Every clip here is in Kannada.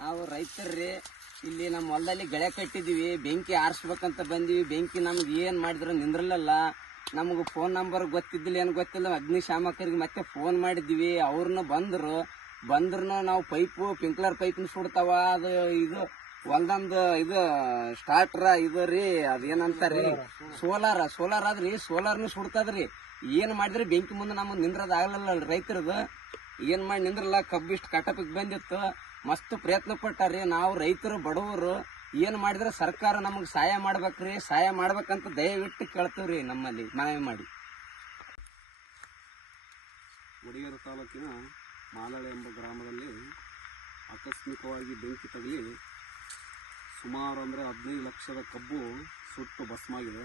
ನಾವು ರೈತರ್ರಿ. ಇಲ್ಲಿ ನಮ್ಮ ಹೊಲದಲ್ಲಿ ಗೆಳೆ ಕಟ್ಟಿದೀವಿ, ಬೆಂಕಿ ಆರಿಸ್ಬೇಕಂತ ಬಂದೀವಿ. ಬೆಂಕಿ ನಮ್ಗೆ ಏನು ಮಾಡಿದ್ರು ನಿಂದ್ರಲ್ಲ. ನಮಗೆ ಫೋನ್ ನಂಬರ್ ಗೊತ್ತಿದ್ದಿಲ್ಲ, ಏನು ಗೊತ್ತಿಲ್ಲ. ಅಗ್ನಿಶಾಮಕರಿಗೆ ಮತ್ತೆ ಫೋನ್ ಮಾಡಿದ್ವಿ, ಅವ್ರನ್ನ ಬಂದ್ರು ನಾವು ಪಿಂಕ್ಲರ್ ಪೈಪ್ನ ಸುಡ್ತಾವ. ಅದು ಇದು ಹೊಲ್ದಂದು ಇದು ಸ್ಟಾರ್ಟ್ರ ಇದು ರೀ, ಅದೇನಂತಾರ್ರಿ ಸೋಲಾರ್ ಆದ್ರಿ. ಸೋಲಾರ್ನು ಸುಡ್ತದ್ರಿ. ಏನ್ ಮಾಡಿದ್ರಿ ಬೆಂಕಿ ಮುಂದೆ ನಮಗೆ ನಿಂದ್ರದ ಆಗ್ಲಿಲ್ಲ ರೈತರದು. ಏನ್ ಮಾಡಿ ನಿಂದ್ರಲ್ಲ. ಕಬ್ಬು ಇಷ್ಟು ಕಟಪಿಗೆ ಬಂದಿತ್ತು, ಮಸ್ತ್ ಪ್ರಯತ್ನ ಪಟ್ಟಾರಿ. ನಾವು ರೈತರು ಬಡವರು ಏನ್ ಮಾಡಿದ್ರೆ ಸರ್ಕಾರ ನಮಗೆ ಸಹಾಯ ಮಾಡ್ಬೇಕ್ರಿ. ಸಹಾಯ ಮಾಡ್ಬೇಕಂತ ದಯವಿಟ್ಟು ಕೇಳ್ತೀವ್ರಿ, ನಮ್ಮಲ್ಲಿ ಮನವಿ ಮಾಡಿ. ವಡಿಯೂರು ತಾಲೂಕಿನ ಮಾಲಳೆ ಎಂಬ ಗ್ರಾಮದಲ್ಲಿ ಆಕಸ್ಮಿಕವಾಗಿ ಬೆಂಕಿ ತಗಲಿ ಸುಮಾರು ಅಂದರೆ 15 ಲಕ್ಷದ ಕಬ್ಬು ಸುಟ್ಟು ಭಸ್ಮಾಗಿದೆ.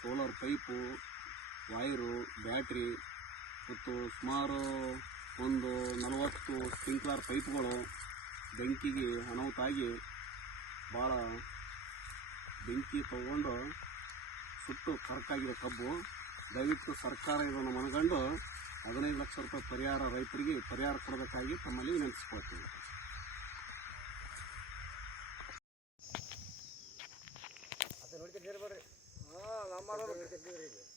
ಸೋಲಾರ್ ಪೈಪು, ವೈರು, ಬ್ಯಾಟ್ರಿ ಮತ್ತು ಸುಮಾರು ಒಂದು 40 ಸ್ಪ್ರಿಂಕ್ಲರ್ ಪೈಪ್ಗಳು ಬೆಂಕಿಗೆ ಅನಾಹುತಾಗಿ ಭಾಳ ಬೆಂಕಿ ತಗೊಂಡು ಸುಟ್ಟು ಕರಕಾಗಿದೆ ಕಬ್ಬು. ದಯವಿಟ್ಟು ಸರ್ಕಾರ ಇದನ್ನು ಮನಗಂಡು 15 ಲಕ್ಷ ರೂಪಾಯಿ ರೈತರಿಗೆ ಪರಿಹಾರ ಕೊಡಬೇಕಾಗಿ ತಮ್ಮಲ್ಲಿ ವಿನಂತಿಸಿಕೊಳ್ತೀವಿ. ನೋಡ್ಕೊಂಡು